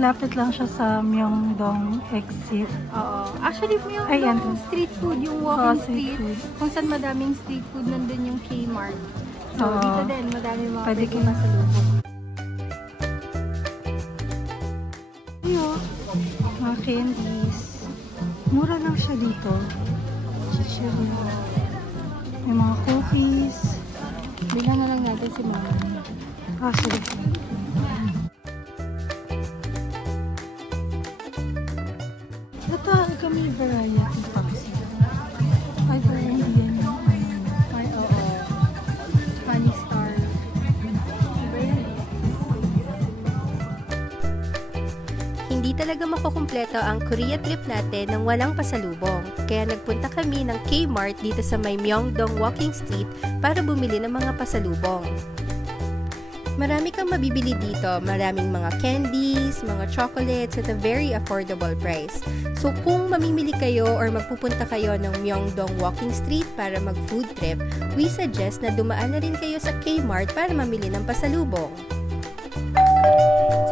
Malapit lang siya sa Myeongdong exit. Oo. Actually, Ayan. yung street food, yung walking street street, food. kung saan madaming street food, nandun yung Kmart. So, Oo. dito din, madami mga Pwede pwede ka- masalubong. Ayo, mga candies. Mura lang siya dito. Chichirya. May mga cookies. Bilhan na lang natin si Mama. Sige. Ito, kami variety packs. Ay, hindi yan yung Ay, oo. Funny Star. Hindi talaga makukumpleto ang Korea trip natin nang walang pasalubong. Kaya nagpunta kami ng Kmart dito sa may Myeongdong Walking Street para bumili ng mga pasalubong. Marami kang mabibili dito, maraming mga candies, mga chocolates at a very affordable price. So kung mamimili kayo or magpupunta kayo ng Myeongdong Walking Street para mag-food trip, we suggest na dumaan na rin kayo sa Kmart para mamili ng pasalubong.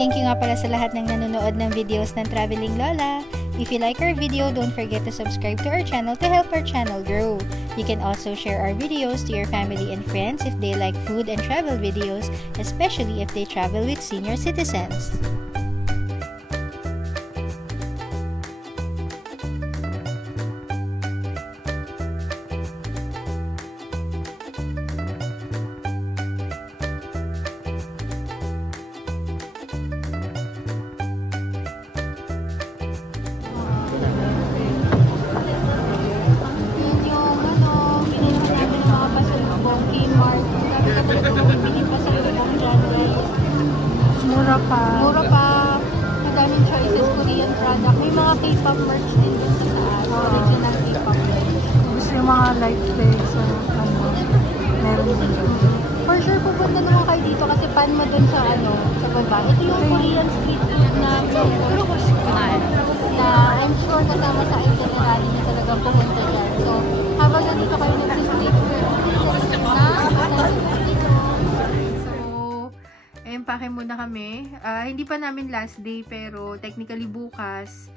Thank you nga pala sa lahat ng nanonood ng videos ng Traveling Lola. If you like our video, don't forget to subscribe to our channel to help our channel grow. You can also share our videos to your family and friends if they like food and travel videos, especially if they travel with senior citizens. Mura pa. Mura pa. Madaming choices Korean product. May mga K-pop merch din dun sa taas. Original K-pop merch. Gusto yung mga light flags o meron din doon. For sure, pupunta naman kayo dito kasi pan mo dun sa sa baba. Ito yung Korean street food na I'm sure kasama sa itinerary niya talaga pupunta dyan. So, habang nandito kayo nag-street food, Empake muna kami. Hindi pa namin last day pero technically bukas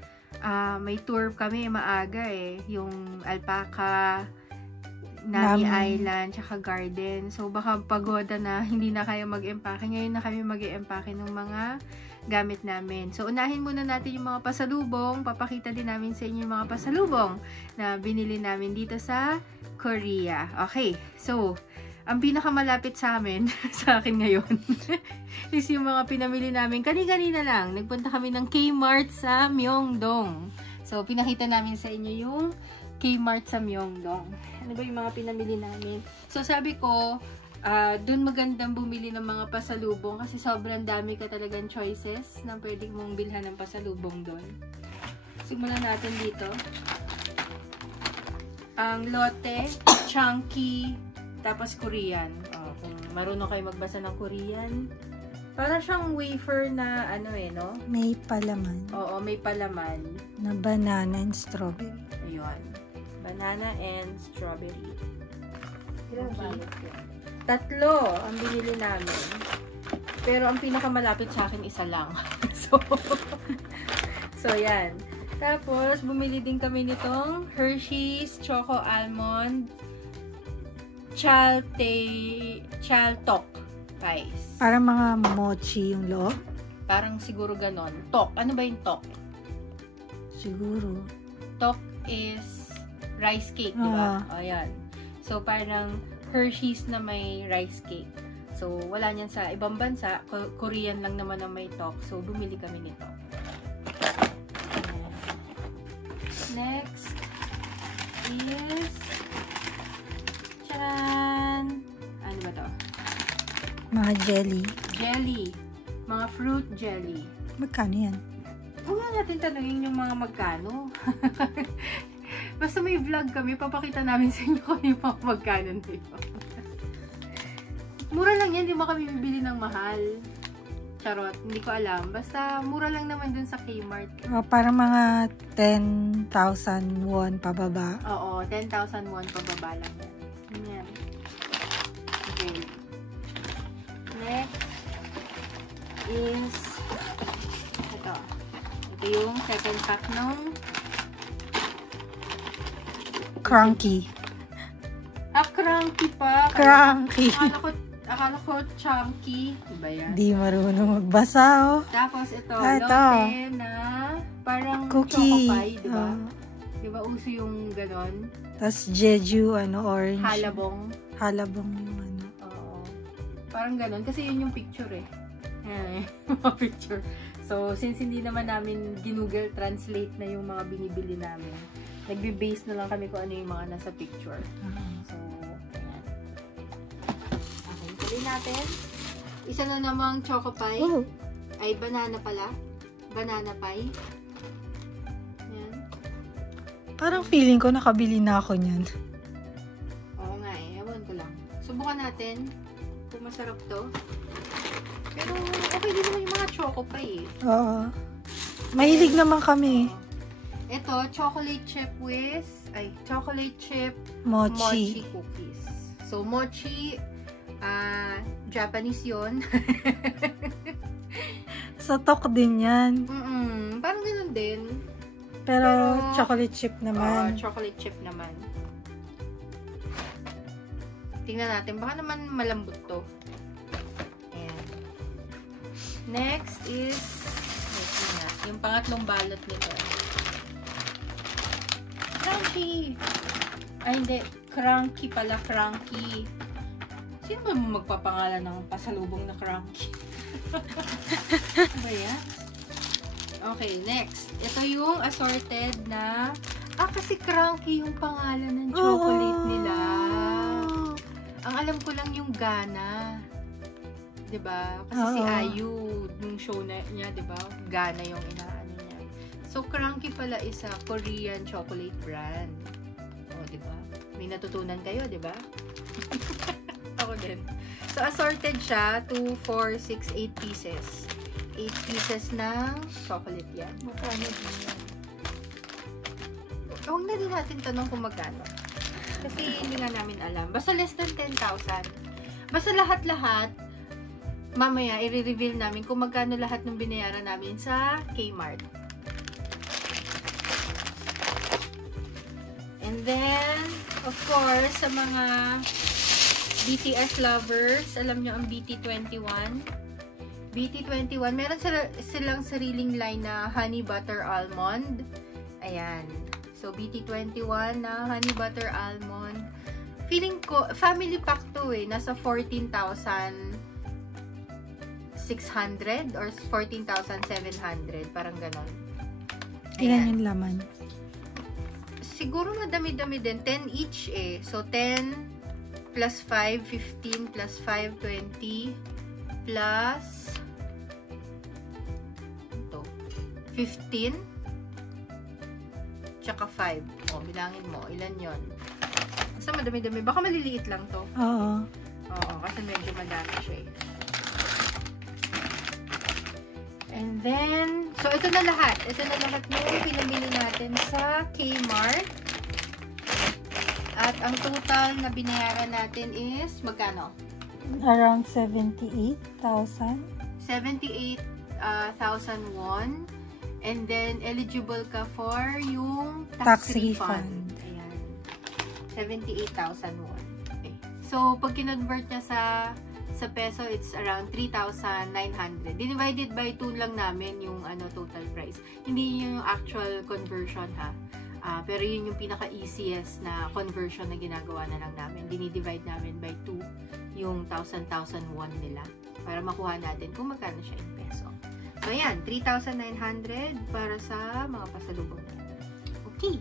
may tour kami maaga yung Alpaca, Nami Island, tsaka Garden. So baka pagoda na hindi na kayo mag-empake. Ngayon na kami mag-empake ng mga gamit namin. So unahin muna natin yung mga pasalubong. Papakita din namin sa inyo yung mga pasalubong na binili namin dito sa Korea. Okay, so ang pinakamalapit sa amin, sa akin ngayon, is yung mga pinamili namin. Kani-kanina lang, nagpunta kami ng Kmart sa Myeongdong. So, pinakita namin sa inyo yung Kmart sa Myeongdong. Ano ba yung mga pinamili namin? So, sabi ko, dun magandang bumili ng mga pasalubong kasi sobrang dami ka talagang choices na pwede mong bilhan ng pasalubong dun. Simulan natin dito. Ang Lotte, Chunky, tapos Korean. Kung marunong kayo magbasa ng Korean. Para siyang wafer na no? May palaman. Oo, may palaman. Na banana and strawberry. Ayun. Banana and strawberry. Okay. Tatlo ang binili namin. Pero ang pinakamalapit sa akin isa lang. So yan. Tapos, bumili din kami nitong Hershey's Choco Almond Chaltok guys. Parang mga mochi yung loob? Parang siguro ganon. Tok. Ano ba yung tok? Siguro. Tok is rice cake, di ba? Ayan. So, parang Hershey's na may rice cake. So, wala niyan sa ibang bansa. Korean lang naman na may tok. So, bumili kami nito. Next is ano ba to? Mga jelly. Jelly. Mga fruit jelly. Magkano yan? Huwag nga natin tanungin yung mga magkano. Basta may vlog kami, papakita namin sa inyo kung yung mga magkano nito. Mura lang yan, di mo kami bibili ng mahal. Charot, hindi ko alam. Basta mura lang naman dun sa Kmart. Parang mga 10,000 won pababa. Oo, 10,000 won pababa lang yan. Yan. Okay. Next is ito. yung second pack ng Cranky. cranky pa. Cranky. Akala ko chunky. Diba yan? Di marunong magbasa, oh. Tapos ito, Ito. lote na parang Cookie. choco pie, diba? Oh. Diba uso yung ganon? Tapos Jeju, orange. Halabong. Halabong yung Oo. Parang ganon. Kasi yun yung picture eh. Ayan eh. Mga picture. So, since hindi naman namin ginugel translate na yung mga binibili namin, nagbe-base na lang kami kung ano yung mga nasa picture. So, ayan. Okay, tuloy natin. Isa na namang choco pie. Oh. Ay, banana pala. Banana pie. Ayan. Parang feeling ko nakabili na ako niyan. Oo nga eh. Ewan ko lang. Subukan natin kung masarap to. Pero okay din naman yung mga choco pie eh. Oo. Mahilig naman kami. Ito, chocolate chip with, chocolate chip Mochi. cookies. So, mochi, Japanese yon. Sa tok din yan. Parang ganun din. Pero chocolate chip naman. Chocolate chip naman. Tingnan natin. Baka naman malambot to. Ayan. Next is, yung pangatlong balot nito. Crunchy! Ay, hindi. Cranky pala. Cranky. Sino ba magpapangalan ng pasalubong na cranky? Ba yan? Okay, next. Ito yung assorted na... kasi cranky yung pangalan ng chocolate nila. Ang alam ko lang yung Gana. Diba? Kasi si Ayu, nung show niya, diba? Gana yung inaano niya. So, cranky pala is a Korean chocolate brand. O, diba? May natutunan kayo, diba? Ako din. So, assorted siya. 2, 4, 6, 8 pieces. 8 pieces ng chocolate yan. Magkano din yan? Huwag na din natin tanong kung magkano. Kasi hindi nga namin alam. Basta less than 10,000. Basta lahat-lahat, mamaya, i-reveal namin kung magkano lahat ng binayaran namin sa Kmart. And then, of course, sa mga BTS lovers, alam nyo ang BT21. BT21, meron silang sariling line na honey butter almond. Ayan. So, BT21 na honey butter almond. Feeling ko, family pack to eh. Nasa 14,600 or 14,700. Parang ganon. Ilan yung laman? Siguro madami-dami din. 10 each eh. So, 10 plus 5, 15 plus 5, 20 plus 15 tsaka 5. O, bilangin mo. Ilan yon? Basta madami-dami. Baka maliliit lang to. Oo. Oo, kasi medyo madami siya eh. And then, so ito na lahat. Ito na lahat yung pinamili natin sa Kmart. At ang total na binayaran natin is, magkano? Around 78,000. 78,000 won. And then, eligible ka for yung Tax refund. refund. Ayan. 78,000 won. Okay. So, pag kinonvert niya sa peso, it's around 3,900. Divided by 2 lang namin yung total price. Hindi yung actual conversion ha. Pero yun yung pinaka-easiest na conversion na ginagawa na lang namin. Dinidivide namin by 2 yung 1,000 won nila para makuha natin kung magkano siya in peso. So, ayan, 3,900 para sa mga pasalubong na ito. Okay.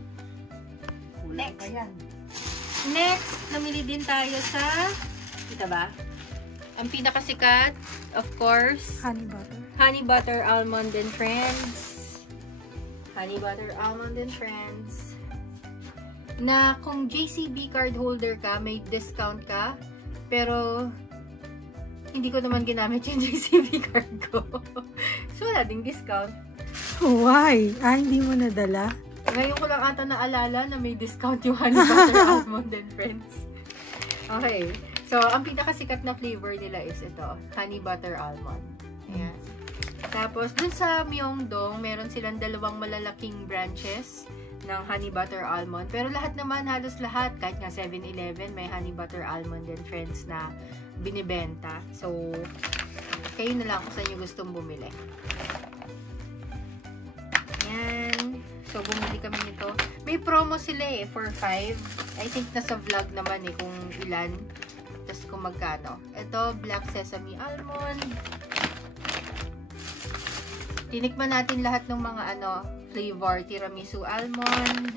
Next. Next, namili din tayo sa, kita ba? Ang pinakasikat, of course, Honey butter. Honey Butter Almond and Friends. Honey Butter Almond and Friends. Na kung JCB card holder ka, may discount ka. Pero, hindi ko naman ginamit yung JCB card ko. So, wala ding discount. Why? Hindi mo nadala? Ngayon ko lang ata naalala na may discount yung Honey Butter Almond and Friends. Okay. So, ang pinakasikat na flavor nila is ito. Honey Butter Almond. Ayan. Tapos, dun sa Myeongdong, meron silang dalawang malalaking branches ng honey butter almond. Pero lahat naman, halos lahat, kahit nga 7-Eleven, may honey butter almond din, friends, na binibenta. So, kayo na lang kung saan nyo gustong bumili. Yan. So, bumili kami nito. May promo sila for 5. I think nasa vlog naman kung ilan. Tapos kung magkano. Ito, black sesame almond. Tinikman natin lahat ng mga flavor. Tiramisu almond.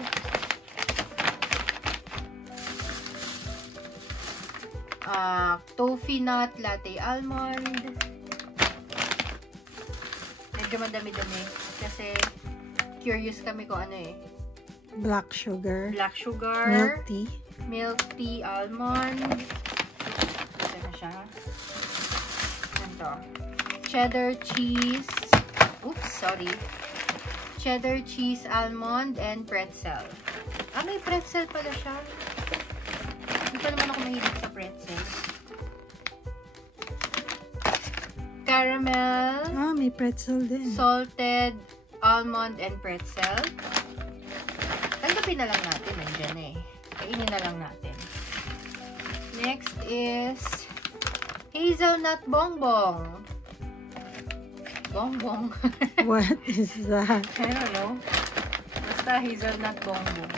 Toffee nut latte almond. Medyo madami-dami. Kasi curious kami kung Black sugar. Black sugar. Milk tea. Milk tea almond. Ito na siya. Ito. Cheddar cheese. Oops, sorry. Cheddar cheese almond and pretzel. May pretzel pala siya. Hindi pa naman ako mahilig sa pretzel. Caramel. May pretzel din. Salted almond and pretzel. Tanggapin na lang natin. Nandiyan Kainin na lang natin. Next is hazelnut bongbong. Bongbong. What is that? I don't know. Basta hazelnut bongbong.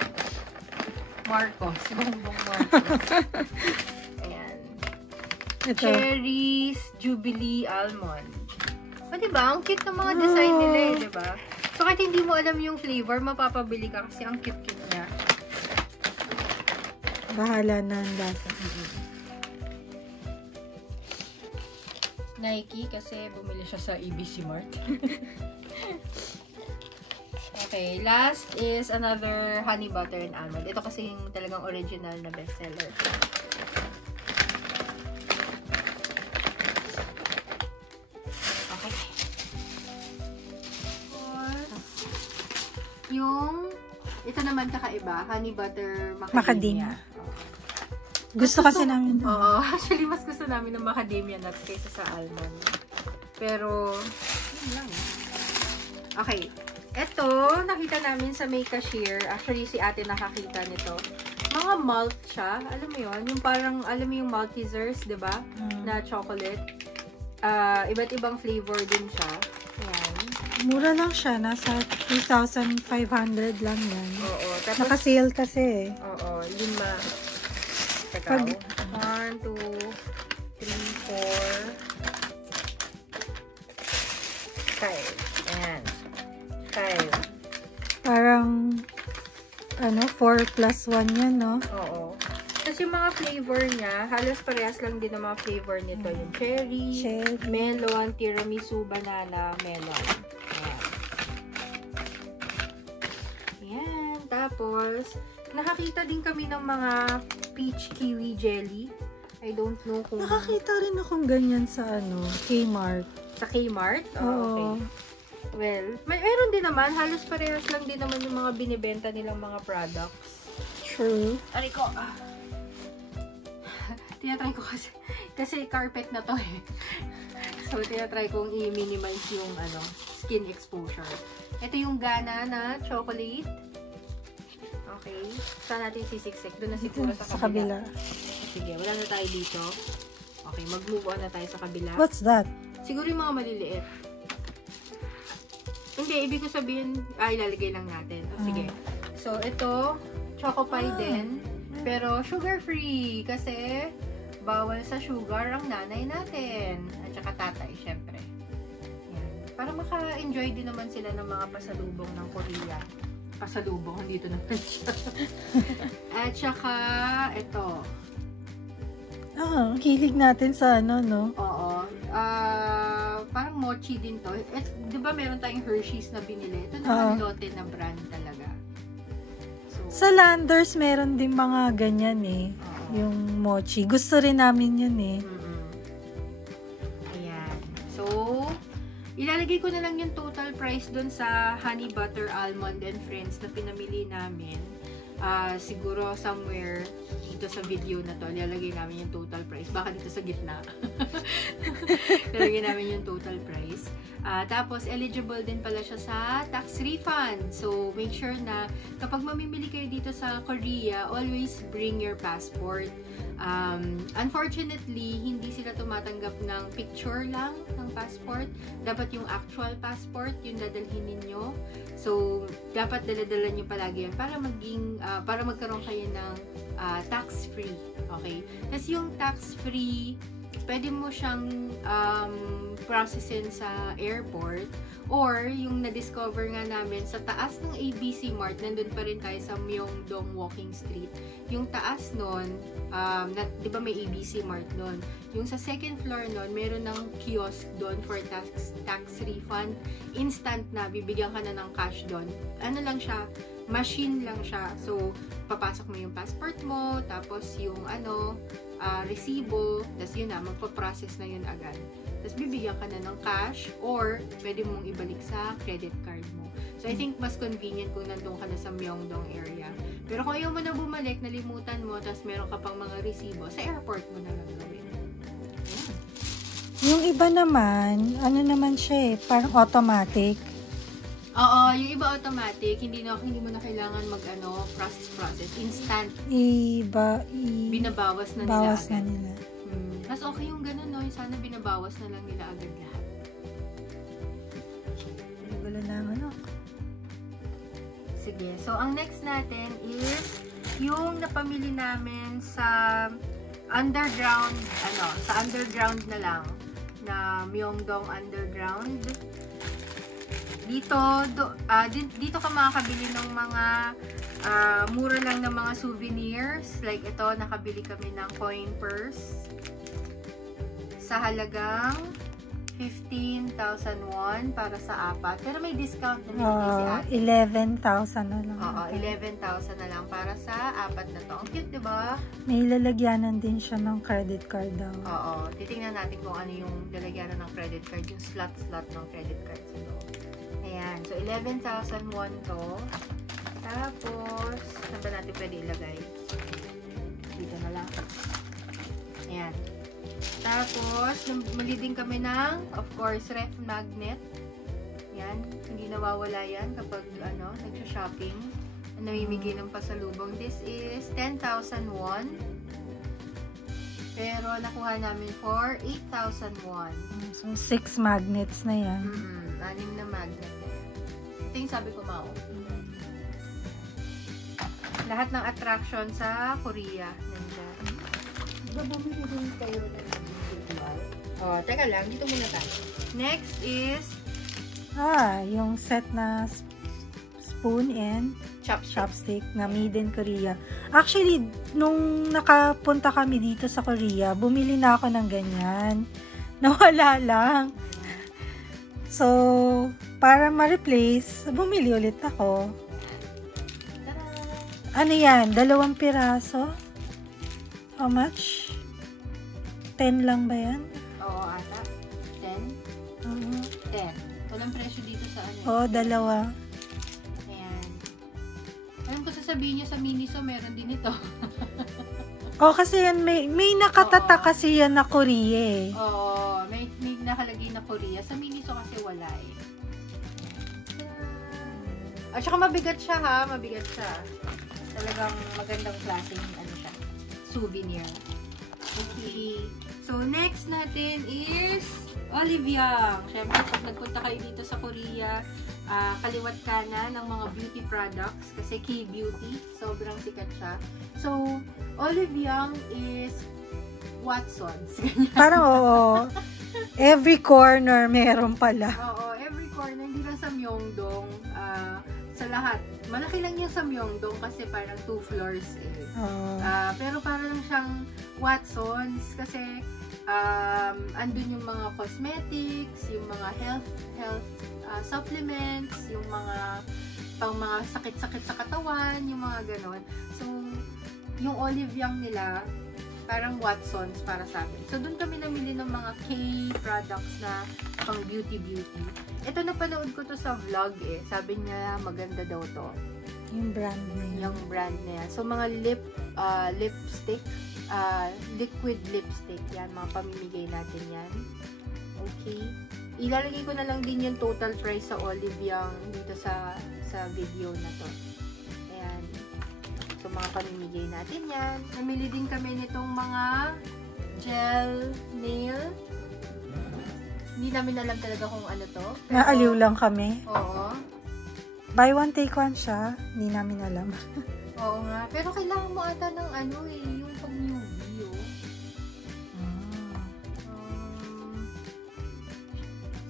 Marcos. Bongbong Marcos. Ayan. Ito. Cherries Jubilee almond. Diba? Ang cute ng mga design nila diba? So, kahit hindi mo alam yung flavor, mapapabili ka kasi ang cute-cute niya. Bahala na ang lasa. Nike kasi bumili siya sa ABC Mart. Okay, last is another honey butter and almond. Ito kasi yung talagang original na bestseller. Okay. Yung ito naman kakaiba, honey butter macadamia. Gusto kasi namin. Oo, actually mas gusto namin ng macadamia nuts kaysa sa almond. Pero, yun lang. Okay. Ito, nakita namin sa may cashier. Actually, si ate nakakita nito. Mga malt siya. Alam mo yun? Yung parang, alam mo yung Maltesers, diba? Na chocolate. Iba't ibang flavor din siya. Ayan. Mura lang siya. Nasa 2,500 lang yan. Oo. Tapos, naka-sale kasi. Oo. 5. Teka, 1, 2, 3, 4, 5. Ayan. 5. Parang 4 plus 1 yan, no? Oo. Tapos yung mga flavor niya, halos parehas lang din ang mga flavor nito. Yung cherry, melon, tiramisu, banana, melon. Ayan. Ayan. Tapos, nakakita din kami ng mga peach kiwi jelly. I don't know kung... Nakakita rin akong ganyan sa Kmart. Sa Kmart? Oo. Okay. Well, mayroon din naman. Halos parehas lang din naman yung mga binibenta nilang mga products. True. Aray ko. Tinatry ko kasi carpet na to So, tinatry kong i-minimize yung skin exposure. Ito yung Gana na chocolate. Okay. Saan natin sisiksik? Doon na siguro sa kabila. Sige, wala na tayo dito. Okay, mag-move on na tayo sa kabila. What's that? Siguro yung mga maliliit. Hindi, ibig ko sabihin, ilalagay lang natin. Sige. So, ito, choco pie din. Pero, sugar-free. Kasi, bawal sa sugar ang nanay natin. At saka tatay, syempre. Yan. Para maka-enjoy din naman sila ng mga pasalubong ng Korea. Pasalubong, dito naman siya. At saka, ito. Hilig natin sa no? Oo. Parang mochi din to. Di ba meron tayong Hershey's na binili? Ito naman lote na brand talaga. So, sa Landers, meron din mga ganyan yung mochi. Gusto rin namin yun Ayan. So, ilalagay ko na lang yung total price dun sa honey butter almond and friends na pinamili namin. Siguro somewhere dito sa video na to, ilalagay namin yung total price. Baka dito sa gitna. Ilalagay namin yung total price. Tapos, eligible din pala siya sa tax refund. So, make sure na kapag mamimili kayo dito sa Korea, always bring your passport. Unfortunately, hindi sila tumatanggap ng picture lang ng passport. Dapat yung actual passport, yung dadalhin ninyo. So, dapat dala-dala nyo palagi yan para magkaroon kayo ng tax-free. Okay? Tapos yung tax-free, pwede mo siyang processin sa airport, or yung na-discover nga namin sa taas ng ABC Mart, nandun pa rin tayo sa Myeongdong Walking Street. Yung taas nun, di ba may ABC Mart nun? Yung sa second floor nun, meron ng kiosk doon for tax refund. Instant na, bibigyan ka na ng cash doon. Ano lang siya, machine lang siya. So, papasok mo yung passport mo, tapos yung resibo, tapos yun na, magpa-process na yun agad. Tapos bibigyan ka na ng cash, or pwede mong ibalik sa credit card mo. So, I think mas convenient kung nandun ka na sa Myeongdong area. Pero kung ayaw mo na bumalik, nalimutan mo, tapos meron ka pang mga resibo, sa airport mo na lang gawin. Yung iba naman, ano naman siya parang automatic. Oo, yung iba automatic, hindi mo na kailangan process. Instant. Binabawas na nila agad. Mas okay yung ganun, no? Sana binabawas na lang nila agad lahat. Nagulo na ang Sige. So, ang next natin is yung napamili namin sa underground na lang, na Myeongdong Underground. Dito ka makakabili ng mga mura lang ng mga souvenirs. Like ito, nakabili kami ng coin purse sa halagang 15,000 won para sa apat. Pero may discount na binigay si ate. 11,000 na lang. Oo, 11,000 na lang para sa apat na to. Ang cute, diba? May lalagyanan din siya ng credit card daw. Oo, titingnan natin kung ano yung lalagyanan ng credit card, yung slot ng credit card sa loob. Ayan, so 11,000 won to. Tapos, saan ba natin pwede ilagay? Dito na lang. Ayan. Tapos, mali din kami ng, of course, ref magnet. Yan. Hindi nawawala yan kapag, nagsha-shopping. Namimigay ng pasalubong. This is 10,000 won. Pero, nakuha namin for 8,000 won. So, 6 magnets na yan. 6 na magnet na yan. Ito yung sabi ko, Mao. Lahat ng attraction sa Korea. Nandiyan. Bumili din kayo ng teka lang, dito muna tayo. Next is yung set na spoon and chopstick na made in Korea. Actually, nung nakapunta kami dito sa Korea, bumili na ako ng ganyan. Nawala lang. So, para ma-replace, bumili ulit ako. Ano yan? 2 piraso? How much? 10 lang ba yan? Oo, ata. 10? 10. Walang presyo dito sa ano. Oo, 2. Ayan. Alam ko sasabihin niyo sa Miniso, meron din ito. Kasi yan, may nakatata kasi yan na Korea eh. Oo, may nakalagay na Korea. Sa Miniso kasi wala eh. At saka mabigat siya ha, mabigat siya. Talagang magandang klaseng siya, souvenir. Okay. So, next natin is Olivia. Siyempre, pag nagpunta kayo dito sa Korea, kaliwat kanan ng mga beauty products kasi K-Beauty. Sobrang sikat siya. So, Olivia is Watsons. Parang every corner meron pala. Oo, every corner. Hindi lang sa Myeongdong. Sa lahat. Malaki lang yung sa Myeongdong kasi parang 2 floors eh. Pero parang siyang Watsons kasi andun yung mga cosmetics, yung mga health supplements, yung mga pang mga sakit-sakit sa katawan, yung mga ganon. So, yung Olive Young nila, parang Watsons para sa akin. So, doon kami namili ng mga K-products na pang beauty. Ito, napanood ko to sa vlog eh. Sabi niya, maganda daw to. Yung brand na yan. Yung brand na yan. So, mga lipstick, liquid lipstick. Yan, mga pamimigay natin yan. Okay. Ilalagay ko na lang din yung total price sa Olive Young dito sa video na to. Ayan. So, mga pamimigay natin yan. Namili din kami nitong mga gel nail. Hindi namin alam talaga kung ano to. Naaliw lang kami. Oo. Buy one, take one siya. Hindi namin alam. Oo nga. Pero kailangan mo ata ng ano eh, yung pag-UV, oh.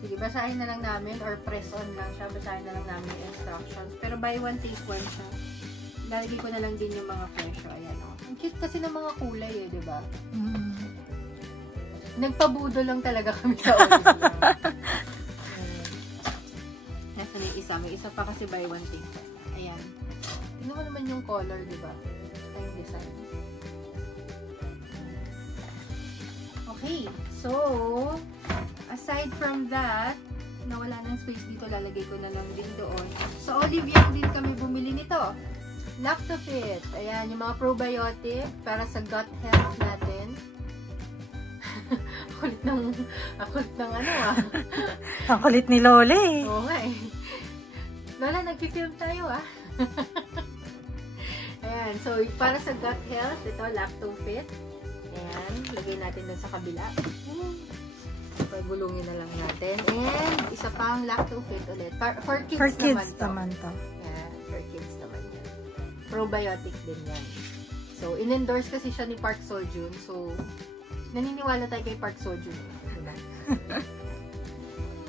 Sige, basahin na lang namin or press on lang siya. Basahin na lang namin yung instructions. Pero buy one, take one siya. Lalagay ko na lang din yung mga presyo. Ayan, oh. Ang cute kasi ng mga kulay eh, di ba? Nagpabudo lang talaga kami sa Olive Young. Nasa na yung isa. May isa pa kasi buy one, take one. Ayan. Tignan mo naman yung color, di ba? Ito yung design. Okay. So, aside from that, nawala ng space dito, lalagay ko na lang din doon. Sa Olive Young din kami bumili nito. Lactofit. Ayan, yung mga probiotic para sa gut health natin. Kulit ng ano ah. Ang kulit ni Lola eh. Oo nga eh. Lola, nag-film tayo ah. Ayan, so para sa gut health, ito, Lactofit. Ayan, lagay natin dun sa kabila. Pagulungin na lang natin. And, isa pang Lactofit ulit. For kids, For kids naman to. Ayan, for kids naman yan. Probiotic din yan. So, in-endorse kasi siya ni Park Seo-joon. So, naniniwala tayo kay Park Seo-joon. Diba?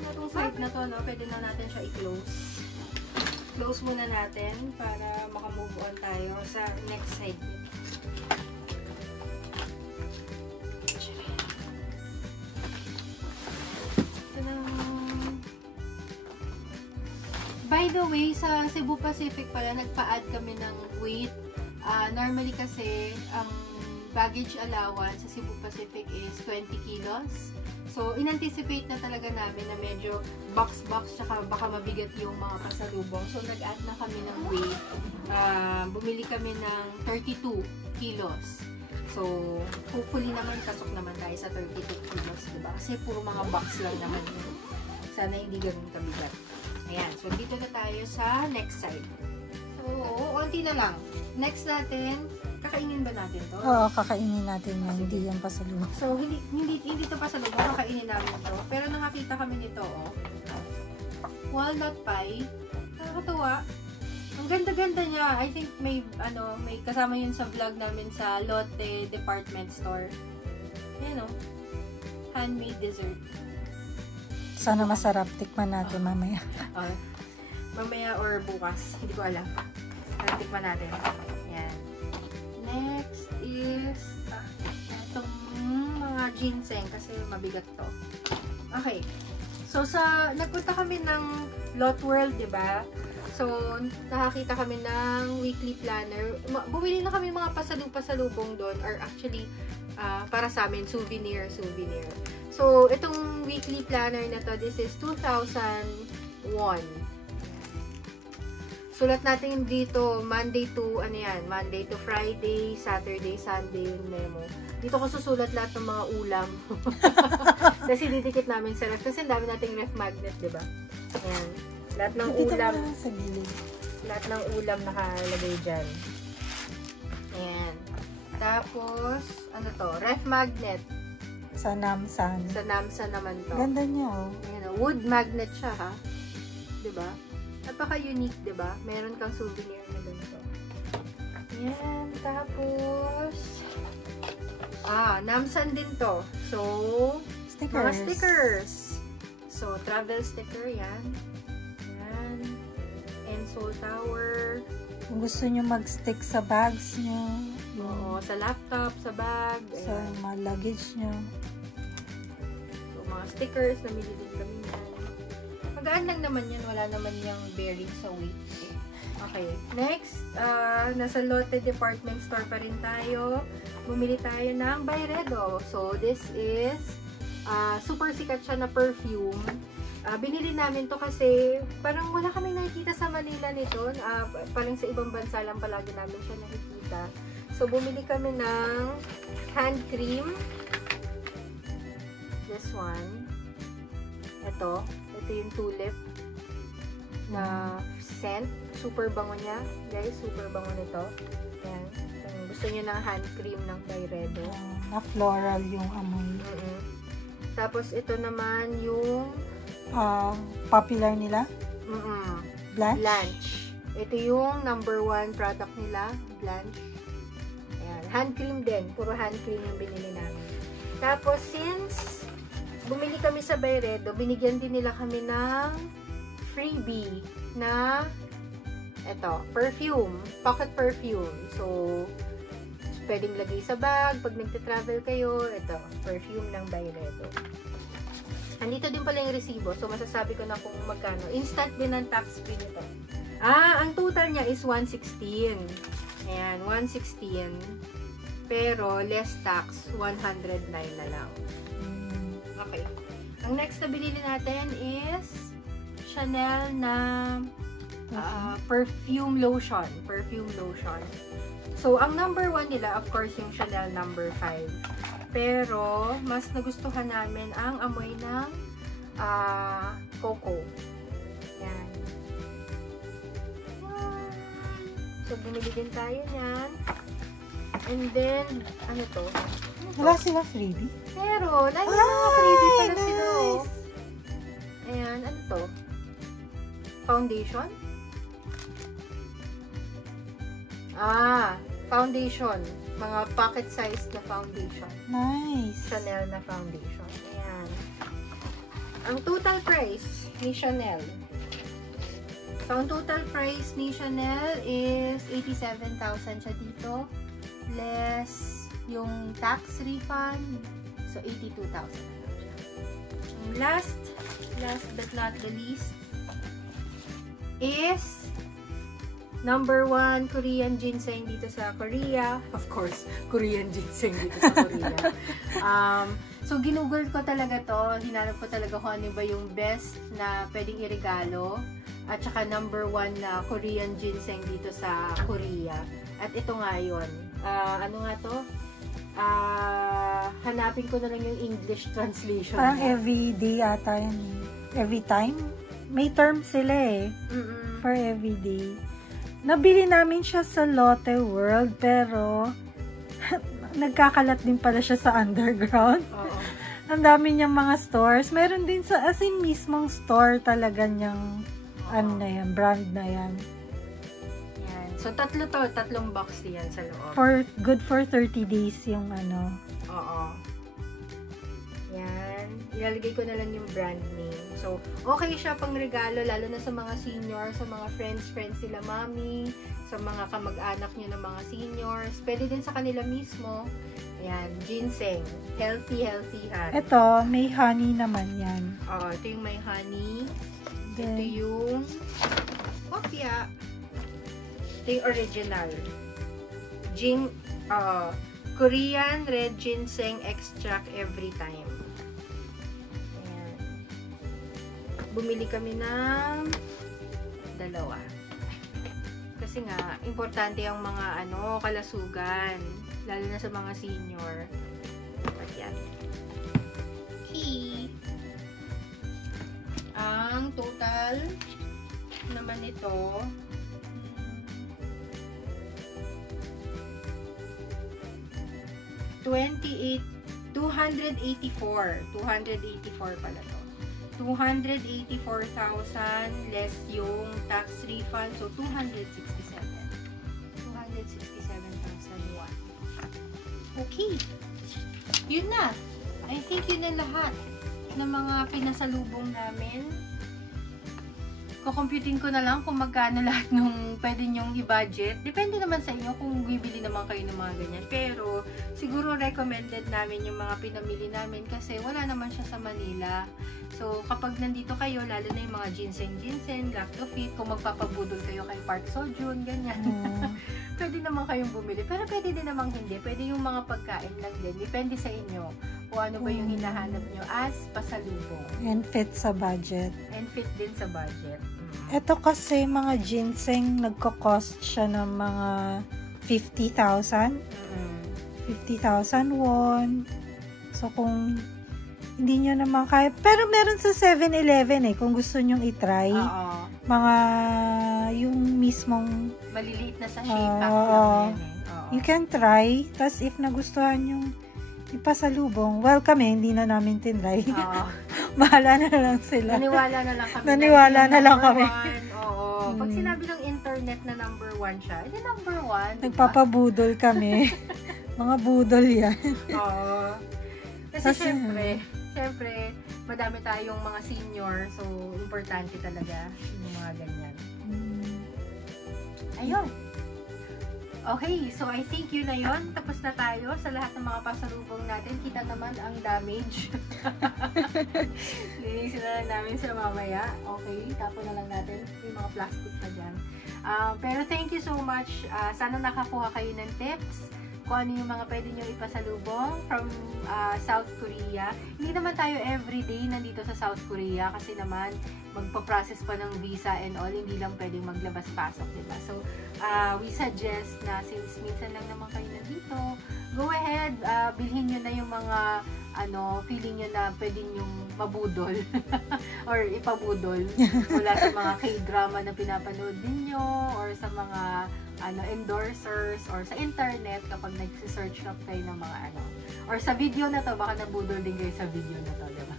Itong side na to, no, pwede na natin siya i-close. Close muna natin para makamove on tayo sa next side. By the way, sa Cebu Pacific pala, nagpa-add kami ng weight. Normally kasi, ang baggage allowance sa Cebu Pacific is 20 kilos. So, in-anticipate na talaga namin na medyo box-box tsaka baka mabigat yung mga pasalubong. So, nag-add na kami ng weight. Bumili kami ng 32 kilos. So, hopefully naman, pasok naman tayo sa 32 kilos, diba? Kasi puro mga box lang naman yun. Sana hindi ganun kabigat. Ayan. So, dito na tayo sa next side. So, konti na lang. Next natin, kakainin ba natin to? Oo, kakainin natin yan. Hindi yan pasalubong. So, hindi to pasalubong. Kakainin namin to. Pero nakakita kami nito, oh. Walnut pie. Nakakatuwa. Ang ganda-ganda niya. I think may kasama yun sa vlog namin sa Lotte Department Store. Ayan, oh. Handmade dessert. Sana masarap. Tikman natin mamaya. Mamaya or bukas. Hindi ko alam. Tikman natin. Yan. Next is itong mga ginseng kasi mabigat to. Okay. So, nagpunta kami ng Lot World, diba? So, nakakita kami ng weekly planner. Bumili na kami mga pasalubong doon or actually, para sa amin, souvenir. So, itong weekly planner na to, this is 2,001. Sulat natin dito, Monday to Friday, Saturday, Sunday, yung memo. Dito ko susulat lahat ng mga ulam. Kasi didikit namin sa ref. Kasi dami nating ref magnet, diba? Ayan. Lahat ng ulam. Sa gilid. Lahat ng ulam nakalagay dyan. Ayan. Tapos, ano to? Ref magnet. Sa Namsan. Sa Namsan naman to. Ganda niya, oh. Ayan, wood magnet siya, ha? Diba? Napaka-unique, diba? Meron kang souvenir na ganito. Ayan. Tapos, Namsan din to. So, Stickers. mga stickers. So, travel sticker, yan. Yan. And Seoul Tower. Kung gusto nyo mag-stick sa bags nyo. Oo, sa laptop, sa bag. Sa mga luggage nyo. So, mga stickers, namili din kami yan. Magaan lang naman yan. Wala naman yung bearing sa weight. Okay. Next, nasa Lotte Department Store pa rin tayo. Bumili tayo ng Byredo. So, this is super sikat siya na perfume. Binili namin to kasi parang wala kami nakikita sa Manila nito. Parang sa ibang bansa lang palagi namin siya nakikita. So, bumili kami ng hand cream. This one. Ito yung tulip na scent. Super bango niya. Guys, super bango nito. Ayan. Kung gusto niyo ng hand cream ng Byredo. Na floral yung amoy. Tapos, ito naman yung popular nila? Blanche? Blanche. Ito yung number 1 product nila. Blanche. Ayan. Hand cream din. Puro hand cream yung binili namin. Tapos, since bumili kami sa Byredo, binigyan din nila kami ng freebie na perfume. Pocket perfume. So, pwedeng lagay sa bag pag nagte-travel kayo. Ito, perfume ng Byredo. Andito din pala yung resibo. So, masasabi ko na kung magkano. Instant din ang tax free nito. Ang total niya is 116. Ayan, 116. Pero, less tax, 109 na lang. Okay. Ang next na binili natin is Chanel na perfume lotion. Perfume lotion. So, ang number 1 nila, of course, yung Chanel number 5. Pero, mas nagustuhan namin ang amoy ng coco. Yan. So, bumili din tayo niyan. And then, ano to? Wala sila freebie? Pero, lalo na mga freebie pala sila. Ayan, ano to? Foundation? Foundation. Mga pocket size na foundation. Nice. Chanel na foundation. Ayan. Ang total price ni Chanel. So, ang total price ni Chanel is 87,000 siya dito. Less yung tax refund. So, 82,000 na lang siya. Last but not the least is number 1 Korean ginseng dito sa Korea. Of course, Korean ginseng dito sa Korea. So, ginugol ko talaga to. Hinanap ko talaga kung ano ba yung best na pwedeng iregalo. At saka number 1 na Korean ginseng dito sa Korea. At ito nga yun. Ano nga to? Hanapin ko na lang yung English translation. Parang everyday ata yan. Every time? May term sila eh. For everyday. Nabili namin siya sa Lotte World, pero nagkakalat din pala siya sa underground. Ang dami niyang mga stores. Meron din sa, as in mismong store talaga niyang, ano na yan, brand na yan. Yan. So, tatlong box yan sa loob. Good for 30 days yung ano. Oo. Yan. Ilalagay ko na lang yung brand name. So, okay siya pang regalo, lalo na sa mga senior, sa mga friends sila mami, sa mga kamag-anak nyo ng mga seniors. Pwede din sa kanila mismo. Ayan, ginseng. Healthy han. Ito, may honey naman yan. Oo, ito yung may honey. Then, ito yung kopya. Ito yung original. Korean red ginseng extract every time. Ayan. Bumili kami ng 2. Kasi nga, importante yung mga kalasugan. Lalo na sa mga senior. Ayan. Okay. Ang total naman ito, $284 pala to. 284,000 less yung tax refund. So, 267,000 won. Okay. Yun na. I think yun na lahat ng mga pinasalubong namin. Kukumputin ko na lang kung magkano lahat nung pwede nyong i-budget. Depende naman sa inyo kung bibili naman kayo ng mga ganyan. Pero, siguro recommended namin yung mga pinamili namin kasi wala naman siya sa Manila. So, kapag nandito kayo, lalo na yung mga ginseng, lactofit, kung magpapabudol kayo kay Park Sojun, ganyan. Pwede naman kayong bumili. Pero pwede din namang hindi. Pwede yung mga pagkain lang din. Depende sa inyo kung ano ba yung hinahanap nyo as pasalubong. And fit sa budget. And fit din sa budget. Ito kasi mga ginseng, nagko-cost siya ng mga 50,000. 50,000 won. So, kung hindi nyo naman kaya. Pero meron sa 7-Eleven kung gusto nyong itry. Oo. Mga yung mismong Maliliit na sa shape pack lang yan Oo. You can try. Tapos if nagustuhan yung ipasalubong, welcome hindi na namin tinry. Oo. Bahala na lang sila. Naniwala na lang kami. Naniwala na lang kami. Oo. Pag sinabi ng internet na number 1 siya, edi number 1. Nagpapabudol kami. Mga budol yan. Oo. Kasi syempre, madami tayong mga senior, so importante talaga yung mga ganyan. Ayun. Okay, so I think yun na yun. Tapos na tayo sa lahat ng mga pasalubong natin. Kita naman ang damage. Linisin na lang namin sa mamaya. Okay, tapon na lang natin yung mga plastic pa dyan. Pero thank you so much. Sana nakakuha kayo ng tips kung ano yung mga pwede nyo ipasalubong from South Korea. Hindi naman tayo everyday nandito sa South Korea kasi naman magpa-process pa ng visa and all, hindi lang pwedeng maglabas-pasok, diba? So, we suggest na since minsan lang naman kayo nandito, go ahead, bilhin nyo na yung mga feeling nyo na pwede nyong mabudol or ipabudol mula sa mga K-drama na pinapanood ninyo or sa mga endorsers or sa internet kapag nag-search up kayo ng mga or sa video na to, baka nabudol din kayo sa video na to, diba?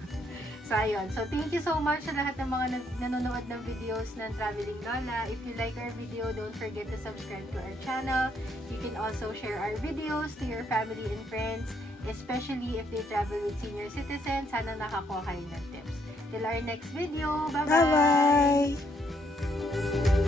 So, ayun. So, thank you so much sa lahat ng mga nanonood ng videos ng Traveling Lola. If you like our video, don't forget to subscribe to our channel. You can also share our videos to your family and friends, especially if they travel with senior citizens. Sana nakakuha kayo ng tips. Till our next video. Bye-bye! Bye-bye!